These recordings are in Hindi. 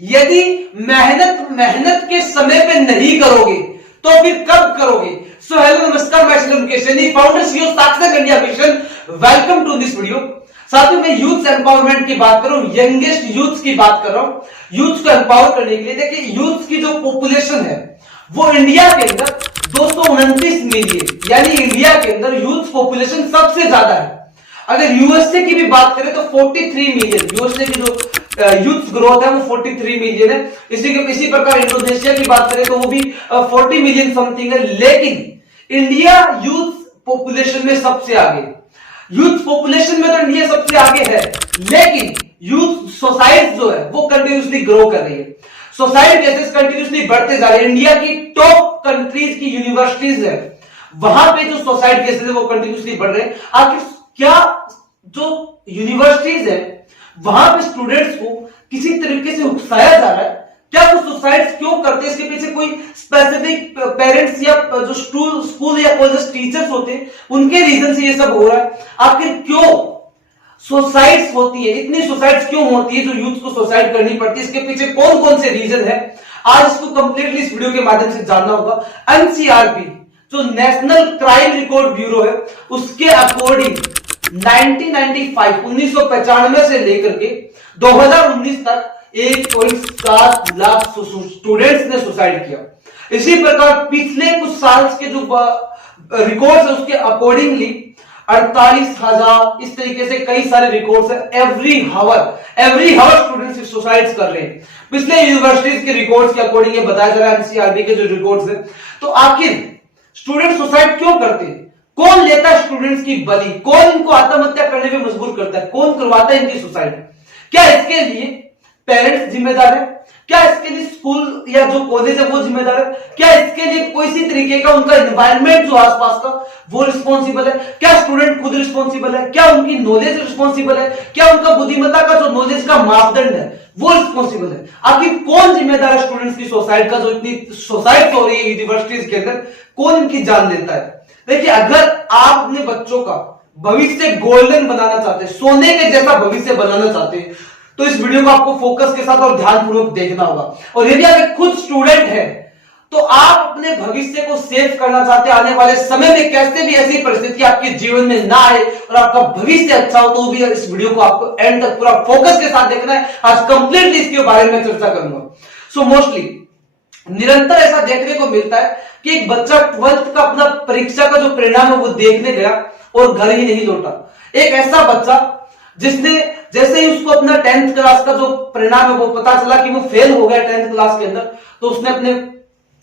यदि मेहनत मेहनत के समय पे नहीं करोगे तो फिर कब करोगे? सो हेलो नमस्कार, मैं Shilam Keshani, founder CEO success India mission. Welcome to this video. साथियों, मैं यूथ एम्पावरमेंट की बात कर रहा हूं, यंगेस्ट यूथ की बात कर रहा हूं। यूथ को एम्पावर करने के लिए देखिए, यूथ की जो पॉपुलेशन है वो इंडिया के अंदर 229 मिलियन, यानी इंडिया के अंदर यूथ पॉपुलेशन सबसे ज्यादा है। अगर यूएसए की भी बात करें तो 43 मिलियन, यूएसए की जो यूथ ग्रोथ है वो 43 मिलियन है। इसी प्रकार इंडोनेशिया की बात करें तो वो भी 40 मिलियन समथिंग है। लेकिन इंडिया यूथ पॉपुलेशन में सबसे आगे, यूथ पॉपुलेशन में तो इंडिया सबसे आगे है, लेकिन यूथ सोसाइटी जो है वो कंटिन्यूसली ग्रो कर रही है। सोसाइटी केसेस कंटिन्यूसली बढ़ते जा रहे हैं। इंडिया की टॉप कंट्रीज की यूनिवर्सिटीज है, वहां पे जो सोसाइटी केसेस है वो कंटिन्यूसली बढ़ रहे हैं। आखिर क्या जो यूनिवर्सिटीज है वहां पे स्टूडेंट्स को किसी तरीके से उकसाया जा रहा है? क्या वो सुसाइड क्यों करते हैं? इसके पीछे कोई स्पेसिफिक पेरेंट्स या जो स्कूल या कॉलेज टीचर्स होते हैं उनके रीजन से ये सब हो रहा है? आखिर क्यों सुसाइड्स होती है, इतनी सुसाइड्स क्यों होती है जो यूथ को सुसाइड करनी पड़ती है? इसके पीछे कौन कौन से रीजन है, आज इसको कंप्लीटली इस वीडियो के माध्यम से जानना होगा। एनसीआरबी जो नेशनल क्राइम रिकॉर्ड ब्यूरो है, उसके अकॉर्डिंग 1995 से लेकर के 2019 तक 1.7 लाख स्टूडेंट्स ने सुसाइड किया। इसी प्रकार पिछले कुछ साल के जो रिकॉर्ड्स है उसके अकॉर्डिंगली 48,000 इस तरीके से कई सारे रिकॉर्ड्स है। एवरी हावर स्टूडेंट्स सुसाइड कर रहे हैं। पिछले यूनिवर्सिटीज के रिकॉर्ड्स के अकॉर्डिंग ये बताया जा रहा है, एनसीआरबी के जो रिकॉर्ड्स है। तो आखिर स्टूडेंट सुसाइड क्यों करते हैं? कौन लेता है स्टूडेंट्स की बलि? कौन इनको आत्महत्या करने पे मजबूर करता है? कौन करवाता है इनकी सुसाइड? क्या इसके लिए पेरेंट्स जिम्मेदार है? क्या इसके लिए स्कूल या जो कॉलेज है वो जिम्मेदार है? क्या इसके लिए कोई सी तरीके का उनका एनवायरनमेंट जो आसपास का वो रिस्पॉन्सिबल है? क्या स्टूडेंट खुद रिस्पॉन्सिबल है? क्या उनकी नॉलेज रिस्पॉन्सिबल है? क्या उनका बुद्धिमत्ता का जो नॉलेज का मापदंड है वो रिस्पॉन्सिबल है? आखिर कौन जिम्मेदार है स्टूडेंट्स की सुसाइड का? जो इतनी सुसाइड हो रही है यूनिवर्सिटीज के अंदर, कौन इनकी जान लेता है? देखिए, अगर आप अपने बच्चों का भविष्य गोल्डन बनाना चाहते हैं, सोने के जैसा भविष्य बनाना चाहते हैं, तो इस वीडियो को आपको फोकस के साथ और ध्यानपूर्वक देखना होगा। और यदि आप एक खुद स्टूडेंट हैं तो आप अपने भविष्य को सेव करना चाहते हैं, आने वाले समय में कैसे भी ऐसी परिस्थिति आपके जीवन में ना आए और आपका भविष्य अच्छा हो, तो भी इस वीडियो को आपको एंड तक पूरा फोकस के साथ देखना है। आज कंप्लीटली इसके बारे में चर्चा करूंगा। सो मोस्टली निरंतर ऐसा देखने को मिलता है कि एक बच्चा 12th का अपना परीक्षा का जो परिणाम है वो देखने गया और घर ही नहीं लौटा। एक ऐसा बच्चा जिसने जैसे ही उसको अपना 10th क्लास का जो परिणाम है वो पता चला कि वो फेल हो गया 10th क्लास के अंदर, तो उसने अपने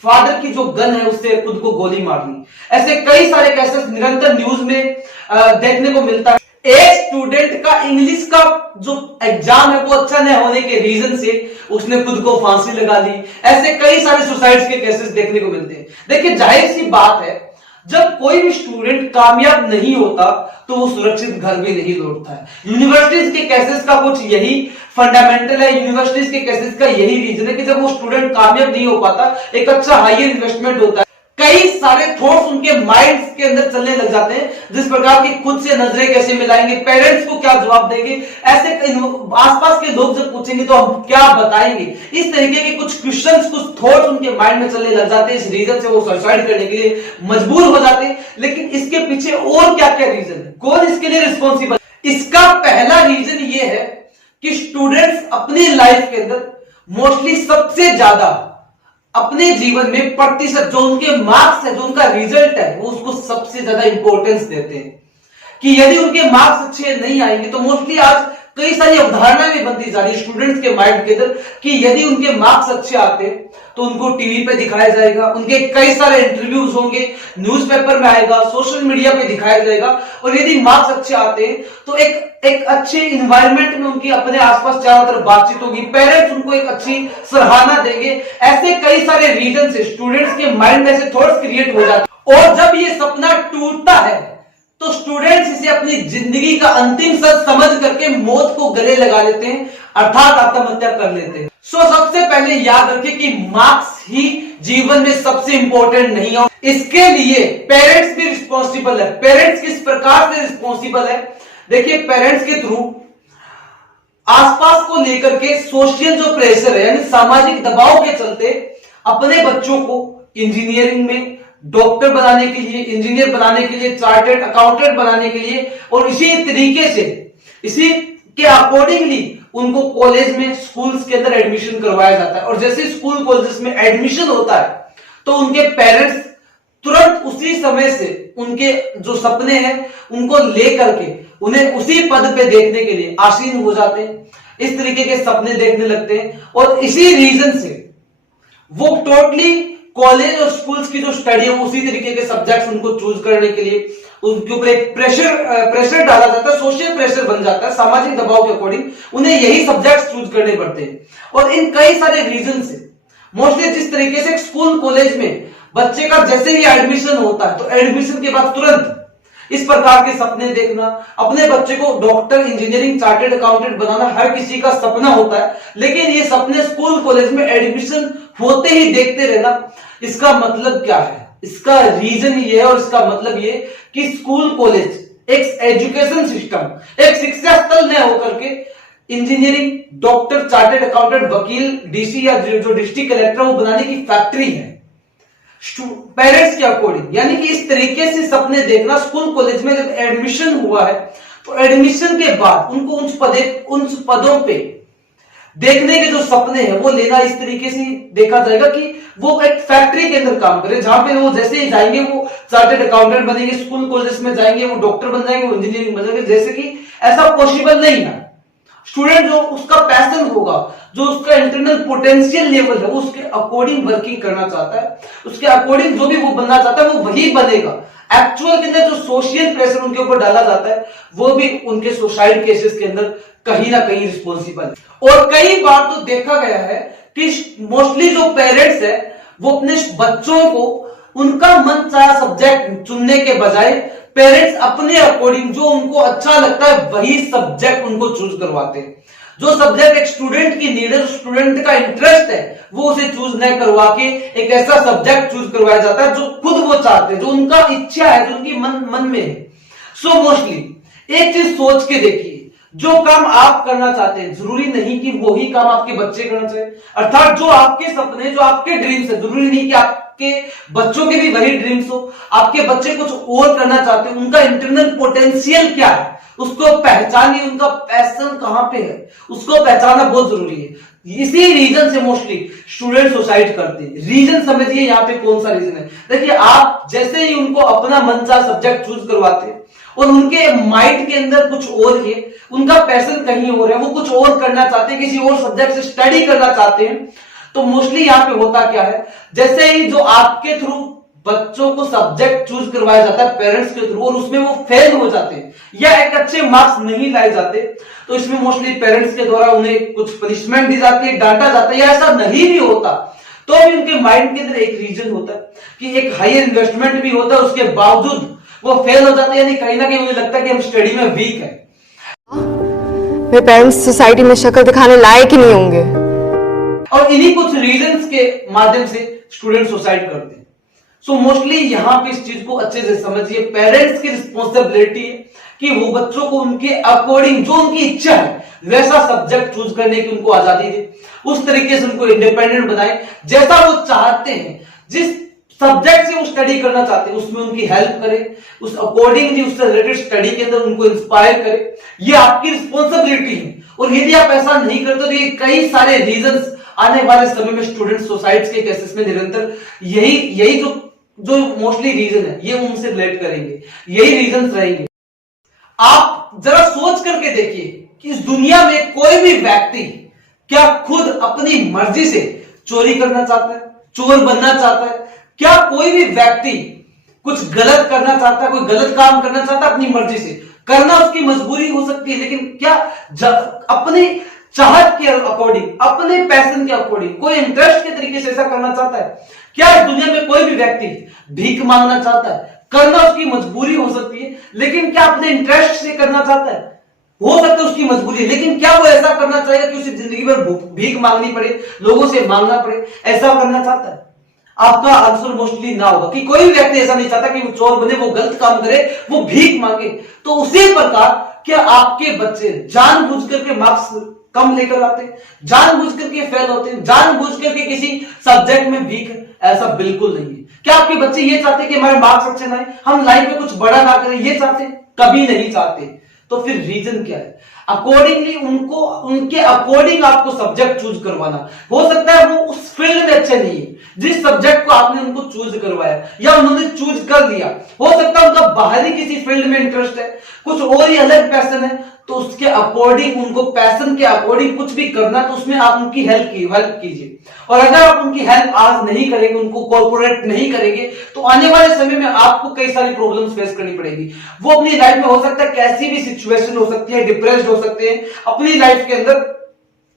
फादर की जो गन है उससे खुद को गोली मार ली। ऐसे कई सारे केसेस निरंतर न्यूज में देखने को मिलता है। एक स्टूडेंट का इंग्लिश का जो एग्जाम है वो अच्छा नहीं होने के रीजन से उसने खुद को फांसी लगा ली। ऐसे कई सारे सुसाइड्स के केसेस देखने को मिलते हैं। देखिए, जाहिर सी बात है, जब कोई भी स्टूडेंट कामयाब नहीं होता तो वो सुरक्षित घर भी नहीं लौटता है। यूनिवर्सिटीज के केसेस का कुछ यही फंडामेंटल है, यूनिवर्सिटीज के केसेस का यही रीजन है कि जब वो स्टूडेंट कामयाब नहीं हो पाता, एक अच्छा हायर इन्वेस्टमेंट होता है, कई सारे थॉट्स उनके माइंड के अंदर चलने लग जाते हैं, जिस प्रकार की खुद से नजरें कैसे मिलाएंगे, पेरेंट्स को क्या जवाब देंगे, ऐसे आसपास के लोग जब पूछेंगे तो हम क्या बताएंगे, इस तरीके के कुछ क्वेश्चंस, कुछ थॉट्स उनके माइंड में चलने लग जाते हैं। इस रीजन से वो सुसाइड करने के लिए मजबूर हो जाते हैं। लेकिन इसके पीछे और क्या क्या रीजन है, कौन इसके लिए रिस्पॉन्सिबल? इसका पहला रीजन ये है कि स्टूडेंट्स अपनी लाइफ के अंदर मोस्टली सबसे ज्यादा अपने जीवन में प्रतिशत जो उनके मार्क्स है, जो उनका रिजल्ट है, वो उसको सबसे ज्यादा इंपॉर्टेंस देते हैं। कि यदि उनके मार्क्स अच्छे नहीं आएंगे तो मोस्टली आज कई सारी अवधारणा भी बनती जा रही है स्टूडेंट्स के माइंड के अंदर कि यदि उनके मार्क्स अच्छे आते तो उनको टीवी पे दिखाया जाएगा, उनके कई सारे इंटरव्यूज होंगे, न्यूज़पेपर में आएगा, सोशल मीडिया पे दिखाया जाएगा। और यदि मार्क्स अच्छे आते तो एक अच्छे इन्वायरमेंट में उनकी अपने आसपास चारों तरफ बातचीत होगी, पेरेंट्स उनको एक अच्छी सराहना देंगे। ऐसे कई सारे रीजन से स्टूडेंट्स के माइंड में से थॉट्स क्रिएट हो जाते हैं। और जब ये सपना टूटता है तो स्टूडेंट्स इसे अपनी जिंदगी का अंतिम सच समझ करके मौत को गले लगा लेते हैं, अर्थात आत्महत्या कर लेते हैं। सबसे पहले याद रखें कि मार्क्स ही जीवन में सबसे इंपॉर्टेंट नहीं है। इसके लिए पेरेंट्स भी रिस्पॉन्सिबल है। पेरेंट्स किस प्रकार से रिस्पॉन्सिबल है? देखिए, पेरेंट्स के थ्रू आसपास को लेकर के सोशल जो प्रेशर है यानी सामाजिक दबाव के चलते अपने बच्चों को इंजीनियरिंग में, डॉक्टर बनाने के लिए, इंजीनियर बनाने के लिए, चार्टर्ड अकाउंटेंट बनाने के लिए और इसी तरीके से इसी के अकॉर्डिंगली उनको कॉलेज में, स्कूल्स के अंदर एडमिशन करवाया जाता है। और जैसे स्कूल कॉलेजेस में एडमिशन होता है तो उनके पेरेंट्स तुरंत उसी समय से उनके जो सपने हैं उनको लेकर के उन्हें उसी पद पे देखने के लिए आसीन हो जाते हैं, इस तरीके के सपने देखने लगते हैं। और इसी रीजन से वो टोटली कॉलेज और स्कूल्स की जो स्टडी है उसी तरीके के सब्जेक्ट्स उनको चूज करने के लिए उनके ऊपर एक प्रेशर डाला जाता है, सोशल प्रेशर बन जाता है, सामाजिक दबाव के अकॉर्डिंग उन्हें यही सब्जेक्ट्स चूज करने पड़ते हैं। और इन कई सारे रीजन से मोस्टली जिस तरीके से स्कूल कॉलेज में बच्चे का जैसे ही एडमिशन होता है तो एडमिशन के बाद तुरंत इस प्रकार के सपने देखना, अपने बच्चे को डॉक्टर, इंजीनियरिंग, चार्टर्ड अकाउंटेंट बनाना हर किसी का सपना होता है। लेकिन ये सपने स्कूल कॉलेज में एडमिशन होते ही देखते रहना, इसका मतलब क्या है? इसका रीजन ये है और इसका मतलब ये कि स्कूल कॉलेज एक एजुकेशन सिस्टम, एक शिक्षा स्थल न होकर के इंजीनियरिंग, डॉक्टर, चार्टर्ड अकाउंटेंट, वकील, डीसी या जो डिस्ट्रिक्ट कलेक्टर वो बनाने की फैक्ट्री है पेरेंट्स के अकॉर्डिंग। यानी कि इस तरीके से सपने देखना, स्कूल कॉलेज में जब एडमिशन हुआ है तो एडमिशन के बाद उनको उन पदों पे देखने के जो सपने हैं वो लेना इस तरीके से देखा जाएगा कि वो एक फैक्ट्री के अंदर काम करे, जहां पे वो जैसे ही जाएंगे वो चार्टर्ड अकाउंटेंट बनेंगे, स्कूल कॉलेज में जाएंगे वो डॉक्टर बन जाएंगे, वो इंजीनियरिंग बन जाएंगे। जैसे कि ऐसा पॉसिबल नहीं है। स्टूडेंट जो उसका पैशन होगा, जो उसका इंटरनल पोटेंशियल लेवल है, वो उसके अकॉर्डिंग वर्किंग करना चाहता है, उसके अकॉर्डिंग जो भी वो बनना चाहता है वो वही बनेगा। एक्चुअल के अंदर जो सोशल प्रेशर उनके ऊपर डाला जाता है वो भी उनके सुसाइड केसेस के अंदर कहीं ना कहीं रिस्पॉन्सिबल है। और कई बार तो देखा गया है कि मोस्टली जो पेरेंट्स है वो अपने बच्चों को उनका मन चाहा सब्जेक्ट चुनने के बजाय पेरेंट्स अपने अकॉर्डिंग जो उनको अच्छा लगता है वही सब्जेक्ट उनको चूज करवाते हैं। जो सब्जेक्ट एक स्टूडेंट की नीड है, स्टूडेंट का इंटरेस्ट है, वो उसे चूज न करवा के एक ऐसा सब्जेक्ट चूज करवाया जाता है जो खुद वो चाहते हैं, जो उनका इच्छा है, जो उनकी मन में है। सो मोस्टली एक चीज सोच के देखिए, जो काम आप करना चाहते हैं जरूरी नहीं कि वही काम आपके बच्चे करना चाहिए। अर्थात जो आपके सपने, जो आपके ड्रीम्स है, जरूरी नहीं कि आपके बच्चों के भी वही ड्रीम्स हो। आपके बच्चे कुछ और करना चाहते हैं, उनका इंटरनल पोटेंशियल क्या है उसको पहचानिए, उनका पैशन कहां पे है उसको पहचानना बहुत जरूरी है। इसी रीजन से मोस्टली स्टूडेंट सुसाइड करते हैं। रीजन समझिए यहाँ पे कौन सा रीजन है। देखिए, आप जैसे ही उनको अपना मनचाहा सब्जेक्ट चूज करवाते हैं और उनके माइंड के अंदर कुछ और है, उनका पैशन कहीं और है, वो कुछ और करना चाहते हैं, किसी और सब्जेक्ट से स्टडी करना चाहते हैं, तो मोस्टली यहाँ पे होता क्या है, जैसे ही जो आपके थ्रू बच्चों को सब्जेक्ट चूज करवाया जाता है पेरेंट्स के थ्रू और उसमें वो फेल हो जाते हैं या एक अच्छे मार्क्स नहीं लाए जाते, तो इसमें मोस्टली पेरेंट्स के द्वारा उन्हें कुछ पनिशमेंट दी जाती है, डांटा जाता है, या ऐसा नहीं भी होता तो भी उनके माइंड के अंदर एक रीजन होता है कि एक हायर इन्वेस्टमेंट भी होता है, उसके बावजूद वो फेल हो जाते हैं। यानी कहीं ना कहीं उन्हें लगता है कि हम स्टडी में वीक है। मेरे पेरेंट्स सोसाइटी में शक्ल दिखाने लायक ही नहीं होंगे। और इन्हीं कुछ रीजंस के माध्यम से स्टूडेंट सुसाइड करते हैं। सो मोस्टली यहाँ पे इस चीज को अच्छे से समझिए, पेरेंट्स की रिस्पॉन्सिबिलिटी है कि वो बच्चों को उनके अकॉर्डिंग जो उनकी इच्छा है वैसा सब्जेक्ट चूज करने की उनको आजादी दे, उस तरीके से उनको इंडिपेंडेंट बनाए, जैसा वो चाहते हैं, जिस सब्जेक्ट से वो स्टडी करना चाहते हैं उसमें उनकी हेल्प करे, उस अकॉर्डिंगली उससे रिलेटेड स्टडी के अंदर उनको इंस्पायर करे। ये आपकी रिस्पॉन्सिबिलिटी है। और यदि आप ऐसा नहीं करते तो ये कई सारे रीजंस आने वाले समय में स्टूडेंट सुसाइड्स के केसेस में निरंतर यही जो मोस्टली रीजन है ये उनसे रिलेट करेंगे, यही रीजंस रहेंगे। आप जरा सोच करके देखिए कि इस दुनिया में कोई भी व्यक्ति क्या खुद अपनी मर्जी से चोरी करना चाहता है, चोर बनना चाहता है? क्या कोई भी व्यक्ति कुछ गलत करना चाहता है, कोई गलत काम करना चाहता है अपनी मर्जी से? करना उसकी मजबूरी हो सकती है, लेकिन क्या अपनी चाहत के अकॉर्डिंग, अपने पैशन के अकॉर्डिंग, कोई इंटरेस्ट के तरीके से ऐसा करना चाहता है? क्या इस दुनिया में कोई भी व्यक्ति भीख मांगना चाहता है? करना उसकी मजबूरी हो सकती है, लेकिन क्या अपने इंटरेस्ट से करना चाहता है? हो सकता है उसकी मजबूरी, लेकिन क्या वो ऐसा करना चाहेगा कि उसे जिंदगी भर भीख मांगनी पड़े, लोगों से मांगना पड़े? ऐसा करना चाहता है? आपका आंसर मोस्टली ना होगा कि कोई व्यक्ति ऐसा नहीं चाहता कि वो चोर बने, वो गलत काम करे, वो भीख मांगे। तो उसी प्रकार क्या आपके बच्चे जानबूझ करके मार्क्स कम लेकर आते हैं, जानबूझ करके फेल होते हैं, जानबूझ करके किसी सब्जेक्ट में वीक है, ऐसा बिल्कुल नहीं है। क्या आपके बच्चे ये चाहते हैं कि हमारे मार्क्स अच्छे ना आए, हम लाइफ में कुछ बड़ा ना करें, ये चाहते हैं? कभी नहीं चाहते। तो फिर रीजन क्या है? अकॉर्डिंगली उनको, उनके अकॉर्डिंग आपको सब्जेक्ट चूज करवाना। हो सकता है वो उस फील्ड में अच्छे नहीं है जिस सब्जेक्ट को आपने उनको चूज करवाया या उन्होंने चूज कर लिया। हो सकता है उनका बाहरी किसी फील्ड में इंटरेस्ट है, कुछ और ही अलग पैशन है, तो उसके अकॉर्डिंग, उनको पैशन के अकॉर्डिंग कुछ भी करना, तो उसमें आप उनकी हेल्प कीजिए। और अगर आप उनकी हेल्प आज नहीं करेंगे, उनको कॉर्पोरेट नहीं करेंगे, तो आने वाले समय में आपको कई सारी प्रॉब्लम्स फेस करनी पड़ेगी। वो अपनी लाइफ में हो सकता है कैसी भी सिचुएशन हो सकती है, डिप्रेस्ड हो सकते हैं, अपनी लाइफ के अंदर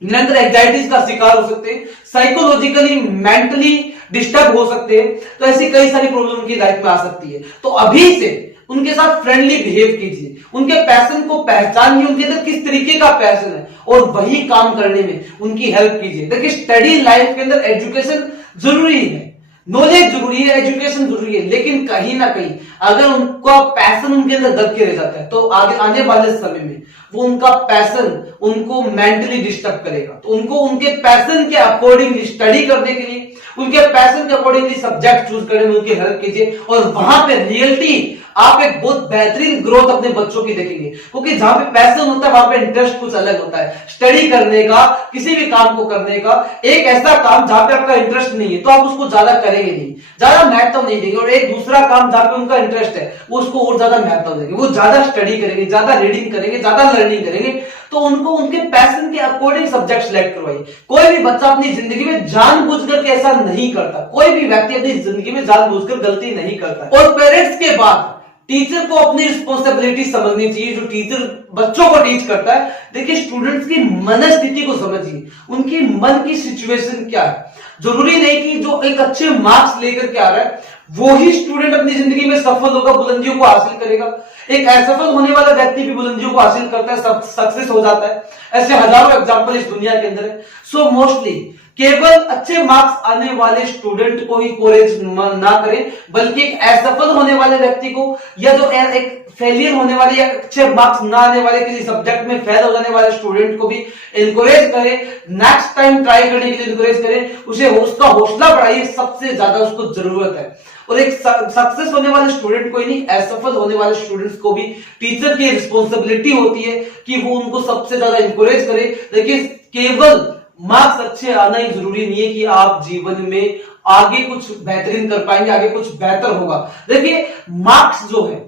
निरंतर एंजाइटीज का शिकार हो सकते हैं, साइकोलॉजिकली मेंटली डिस्टर्ब हो सकते हैं। तो ऐसी कई सारी प्रॉब्लम उनकी लाइफ में आ सकती है। तो अभी से उनके साथ फ्रेंडली बिहेव कीजिए, उनके पैशन को पहचानिए, उनके अंदर किस तरीके का पैशन है, और वही काम करने में उनकी हेल्प कीजिए। देखिए, स्टडी लाइफ के अंदर एजुकेशन जरूरी है, नॉलेज जरूरी है, एजुकेशन जरूरी है, लेकिन कहीं ना कहीं अगर उनका पैशन उनके अंदर दब के रह जाता है, तो आगे आने वाले समय में वो उनका पैशन उनको मेंटली डिस्टर्ब करेगा। तो उनको उनके पैशन के अकॉर्डिंगली स्टडी करने के लिए, उनके पैशन के अकॉर्डिंगली सब्जेक्ट चूज करने में उनकी हेल्प कीजिए, और वहां पे रियलिटी आप एक बहुत बेहतरीन ग्रोथ अपने बच्चों की देखेंगे। क्योंकि जहां पे पैशन होता है वहां पे इंटरेस्ट कुछ अलग होता है, स्टडी करने का, किसी भी काम को करने का। एक ऐसा काम जहां पे आपका इंटरेस्ट नहीं है तो आप उसको ज्यादा करेंगे नहीं, ज्यादा महत्व नहीं देंगे, और एक दूसरा काम जहां पे उनका इंटरेस्ट है वो उसको और ज्यादा महत्व देंगे, वो ज्यादा स्टडी करेंगे, ज्यादा रीडिंग करेंगे, ज्यादा लर्निंग करेंगे। तो उनको उनके पैशन के अकॉर्डिंग सब्जेक्ट सिलेक्ट करवाइए। कोई भी बच्चा अपनी जिंदगी में जानबूझकर के ऐसा नहीं करता, कोई भी व्यक्ति अपनी जिंदगी में जानबूझकर गलती नहीं करता। और पेरेंट्स के बाद टीचर को अपनी रिस्पॉन्सिबिलिटी समझनी चाहिए। जो टीचर बच्चों को टीच करता है, देखिए स्टूडेंट्स की मनस्थिति को समझिए, उनकी मन की सिचुएशन क्या है। जरूरी नहीं कि जो एक अच्छे मार्क्स लेकर के आ रहा है वो ही स्टूडेंट अपनी जिंदगी में सफल होगा, बुलंदियों को हासिल करेगा। एक असफल होने वाला व्यक्ति भी बुलंदियों को हासिल करता है, सब सक्सेस हो जाता है। ऐसे हजारों एग्जांपल इस दुनिया के अंदर है। सो मोस्टली केवल अच्छे मार्क्स आने वाले स्टूडेंट को ही कोरेज ना करें, बल्कि एक असफल होने वाले व्यक्ति को, या जो एक फेलियर होने वाले या अच्छे मार्क्स ना आने वाले, किसी सब्जेक्ट में फेल हो जाने वाले स्टूडेंट को भी इनकरेज करें, नेक्स्ट टाइम ट्राई करने के लिए इनकरेज करें, उसे उसका हौसला बढ़ाइए, सबसे ज्यादा उसको जरूरत है। और एक सक्सेस होने वाले स्टूडेंट को ही नहीं, असफल होने वाले स्टूडेंट्स को भी टीचर की रिस्पॉन्सिबिलिटी होती है कि वो उनको सबसे ज्यादा इंकरेज करे। देखिए, केवल मार्क्स अच्छे आना ही जरूरी नहीं है कि आप जीवन में आगे कुछ बेहतरीन कर पाएंगे, आगे कुछ बेहतर होगा। देखिए, मार्क्स जो है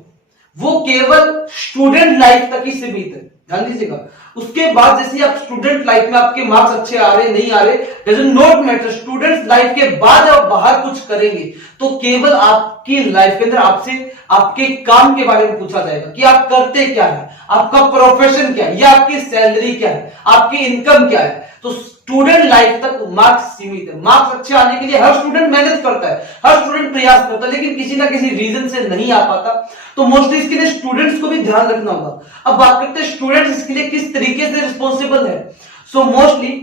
वो केवल स्टूडेंट लाइफ तक ही सीमित है, ध्यान दीजिएगा। उसके बाद जैसे आप स्टूडेंट लाइफ में आपके मार्क्स अच्छे आ रहे नहीं आ रहे, doesn't not matter. Student life के बाद आप बाहर कुछ करेंगे तो केवल आपकी लाइफ के अंदर आपसे आपके काम के बारे में पूछा जाएगा कि आप करते क्या है, आपका प्रोफेशन क्या है, या आपकी सैलरी क्या है, आपकी इनकम क्या है। तो स्टूडेंट लाइफ तक मार्क्स सीमित है। मार्क्स अच्छे आने के लिए हर स्टूडेंट मेहनत करता है, हर स्टूडेंट प्रयास करता है, लेकिन किसी ना किसी रीजन से नहीं आ पाता। तो मोस्टली इसके लिए स्टूडेंट्स को भी ध्यान रखना होगा। अब बात करते हैं स्टूडेंट्स इसके लिए किस तरीके से रिस्पॉन्सिबल है। सो मोस्टली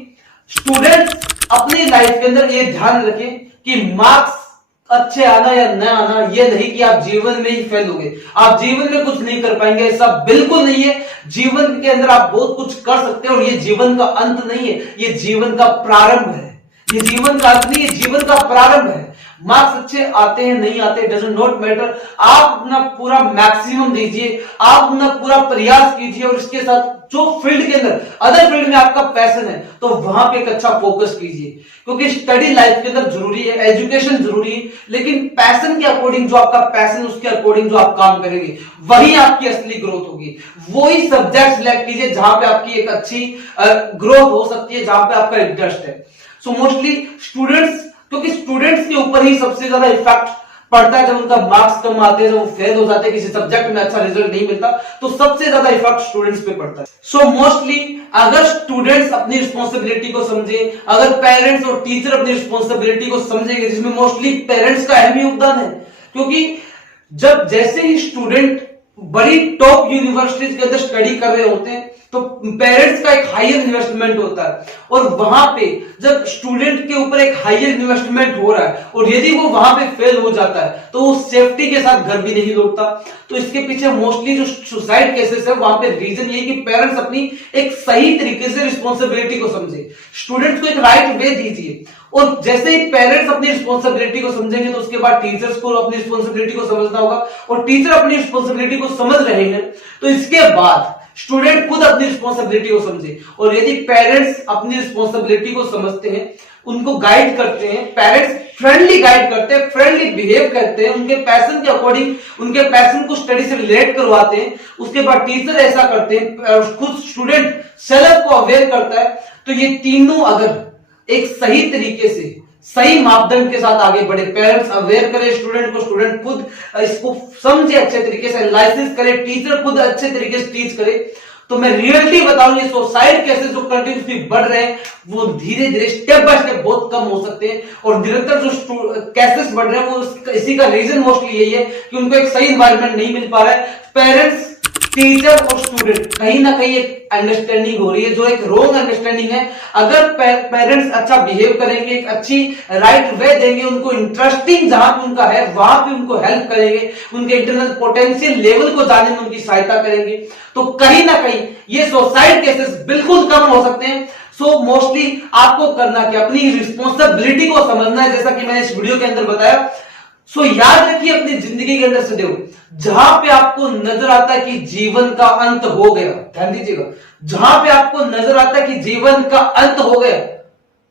स्टूडेंट्स अपनी लाइफ के अंदर ये ध्यान रखें कि मार्क्स अच्छे आना या न आना ये नहीं कि आप जीवन में ही फेल होगे, आप जीवन में कुछ नहीं कर पाएंगे, ऐसा बिल्कुल नहीं है। जीवन के अंदर आप बहुत कुछ कर सकते हैं, और ये जीवन का अंत नहीं है, ये जीवन का प्रारंभ है। ये जीवन का अंत नहीं, ये जीवन का प्रारंभ है। मार्क्स अच्छे आते हैं नहीं आते, डजंट नॉट मैटर। आप अपना पूरा मैक्सिमम दीजिए, आप अपना पूरा प्रयास कीजिए, और इसके साथ जो फील्ड के अंदर, अदर फील्ड में आपका पैशन है तो वहां पे एक अच्छा फोकस कीजिए। क्योंकि स्टडी लाइफ के अंदर जरूरी है, एजुकेशन जरूरी है, लेकिन पैशन के अकॉर्डिंग, जो आपका पैशन उसके अकॉर्डिंग जो आप काम करेंगे वही आपकी असली ग्रोथ होगी। वही सब्जेक्ट सिलेक्ट कीजिए जहां पे आपकी एक अच्छी ग्रोथ हो सकती है, जहां पे आपका इंटरेस्ट है। सो मोस्टली स्टूडेंट्स, क्योंकि स्टूडेंट्स के ऊपर ही सबसे ज्यादा इफेक्ट पढ़ता है। जब उनका मार्क्स कम आते हैं, जब वो फेल हो जाते हैं, किसी सब्जेक्ट में अच्छा रिजल्ट नहीं मिलता, तो सबसे ज्यादा इफेक्ट स्टूडेंट्स पे पड़ता है। सो मोस्टली अगर स्टूडेंट्स अपनी रिस्पॉन्सिबिलिटी को समझे, अगर पेरेंट्स और टीचर अपनी रिस्पॉन्सिबिलिटी को समझेंगे, जिसमें मोस्टली पेरेंट्स का अहम योगदान है, क्योंकि जब जैसे ही स्टूडेंट बड़ी टॉप यूनिवर्सिटीज के अंदर स्टडी कर रहे होते हैं तो पेरेंट्स का एक हायर इन्वेस्टमेंट होता है, और वहां पे जब स्टूडेंट के ऊपर एक हायर इन्वेस्टमेंट हो रहा है और यदि वो वहां पे फेल हो जाता है तो वो सेफ्टी के साथ घर भी नहीं लौटता। तो इसके पीछे मोस्टली जो सुसाइड केसेस है वहां पे रीजन ये कि पेरेंट्स अपनी एक सही तरीके से रिस्पॉन्सिबिलिटी को समझे। स्टूडेंट्स को एक राइट वे दीजिए, और जैसे ही पेरेंट्स अपनी रिस्पॉन्सिबिलिटी को समझेंगे तो उसके बाद टीचर्स को अपनी रिस्पॉन्सिबिलिटी को समझना होगा, और टीचर अपनी रिस्पॉन्सिबिलिटी को समझ रहे हैं तो इसके बाद स्टूडेंट खुद अपनी रिस्पॉन्सिबिलिटी को समझे। और यदि पेरेंट्स अपनी रिस्पॉन्सिबिलिटी को समझते हैं, उनको गाइड करते हैं, पेरेंट्स फ्रेंडली गाइड करते हैं, फ्रेंडली बिहेव करते हैं, उनके पैशन के अकॉर्डिंग उनके पैशन को स्टडी से रिलेट करवाते हैं, उसके बाद टीचर ऐसा करते हैं, खुद स्टूडेंट सेल्फ को अवेयर करता है, तो ये तीनों अगर एक सही तरीके से सही मापदंड के साथ आगे बढ़े, पेरेंट्स अवेयर करे स्टूडेंट को, स्टूडेंट खुद इसको समझे अच्छे तरीके से, एनालिसिस करे, टीचर खुद अच्छे तरीके से टीच करे, तो मैं रियलिटी बताऊं ये सुसाइड केसेस जो कंटिन्यूसली बढ़ रहे हैं वो धीरे धीरे स्टेप बाय स्टेप बहुत कम हो सकते हैं। और निरंतर जो केसेस बढ़ रहे हैं वो इसी का रीजन मोस्टली यही है कि उनको एक सही एनवायरनमेंट नहीं मिल पा रहा है। पेरेंट्स, टीचर और स्टूडेंट कहीं ना कहीं एक अंडरस्टैंडिंग हो रही है जो एक रॉन्ग अंडरस्टैंडिंग है। अगर पेरेंट्स अच्छा बिहेव करेंगे, एक अच्छी राइट वे देंगे, उनको इंटरेस्टिंग जहां पे उनका है वहां पे उनको हेल्प करेंगे, उनके इंटरनल पोटेंशियल लेवल को जानने में उनकी सहायता करेंगे, तो कहीं ना कहीं ये सुसाइड केसेस बिल्कुल कम हो सकते हैं। सो मोस्टली आपको करना क्या, अपनी रिस्पॉन्सिबिलिटी को समझना है, जैसा कि मैंने इस वीडियो के अंदर बताया। सो याद रखिए अपनी जिंदगी के अंदर सदैव जहां पे आपको नजर आता है कि जीवन का अंत हो गया, ध्यान दीजिएगा, जहां पे आपको नजर आता है कि जीवन का अंत हो गया,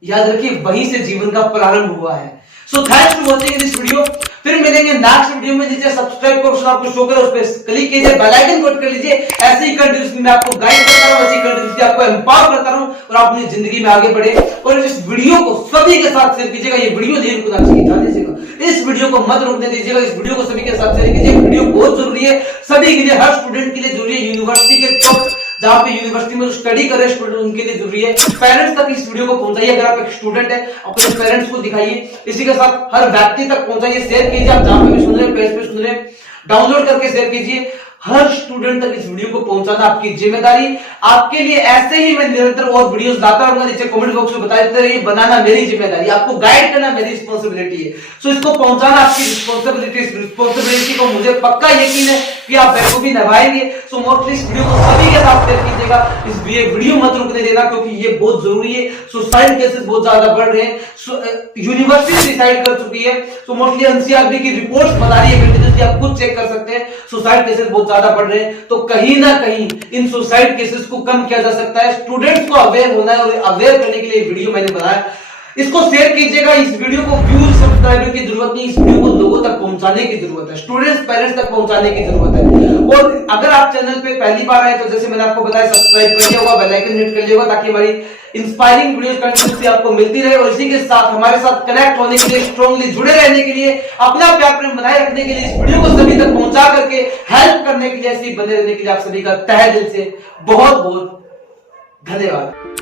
याद रखिए वहीं से जीवन का प्रारंभ हुआ है। So thanks for watching this video. फिर मिलेंगे नेक्स्ट वीडियो में। नीचे सब्सक्राइब का ऑप्शन आपको शो करे, उस पर क्लिक कीजिए, बेल आइकन क्लिक कर लीजिए। ऐसे ही कंटेंट में आपको गाइड करता रहूं, ऐसी कंटेंट आपको एम्पावर करता रहूं और आप अपनी जिंदगी में आगे बढ़े। और इस वीडियो को सभी के साथ शेयर कीजिएगा। ये वीडियो नहीं रुकना चाहिए, ध्यान दीजिएगा, इस वीडियो को मत रुकने दीजिएगा। इस वीडियो को सभी के साथ शेयर कीजिए। वीडियो बहुत जरूरी है सभी के लिए, हर स्टूडेंट के लिए जरूरी है, यूनिवर्सिटी के टॉप जहां पे यूनिवर्सिटी में जो स्टडी कर रहे स्टूडेंट उनके लिए जरूरी है। पेरेंट्स तक इस वीडियो को पहुंचाइए। अगर आप एक स्टूडेंट है अपने पेरेंट्स को दिखाइए, इसी के साथ हर व्यक्ति तक पहुंचाइए, शेयर कीजिए। आप जहां पे भी सुन रहे हैं, पेज पे सुन रहे हैं, डाउनलोड करके शेयर कीजिए। हर स्टूडेंट तक इस वीडियो को पहुंचाना आपकी जिम्मेदारी। आपके लिए ऐसे ही मैं निरंतर और वीडियोस लाता रहूंगा। नीचे कमेंट बॉक्स में बता देते रहिए, बनाना मेरी जिम्मेदारी, आपको गाइड करना मेरी रिस्पॉन्सिबिलिटी है। सो इसको पहुंचाना आपकी रिस्पॉन्सिबिलिटी को मुझे पक्का यकीन है कि आप बखूबी निभाएंगे। सो मोस्टली इस वीडियो को सभी के साथ शेयर कीजिएगा। इस वीडियो मत रुकने देना क्योंकि ये बहुत जरूरी है। सुसाइड केसेस बहुत ज्यादा बढ़ रहे हैं, यूनिवर्सिटी डिसाइड कर चुकी है। सो मोस्टली एनसीआरबी की रिपोर्ट्स बता रही है, आप खुद चेक कर सकते हैं, सुसाइड केसेस बहुत ज्यादा बढ़ रहे हैं। तो कहीं ना कहीं इन सुसाइड केसेस को कम किया जा सकता है। स्टूडेंट्स को अवेयर होना है और अवेयर करने के लिए वीडियो मैंने बनाया। इसको शेयर कीजिएगा। इस वीडियो को व्यूज सब्सक्राइबर की जरूरत नहीं, इस वीडियो को लोगों तक पहुंचाने की जरूरत है, स्टूडेंट्स पेरेंट्स तक पहुंचाने की जरूरत है। और अगर आप चैनल पे पहली बार आए तो जैसे मैंने आपको बताया, सब्सक्राइब कर लिया होगा, बेल आइकन हिट कर लिया होगा, ताकि हमारी इंस्पायरिंग वीडियोस कंटिन्यूअसली आपको मिलती रहे। और इसी के साथ हमारे साथ कनेक्ट होने के लिए, स्ट्रांगली जुड़े रहने के लिए, अपना प्यार प्रेम बनाए रखने के लिए, इस वीडियो को सभी तक पहुंचा करके हेल्प करने के लिए, ऐसे ही बने रहने के लिए आप सभी का तहे दिल से बहुत बहुत धन्यवाद।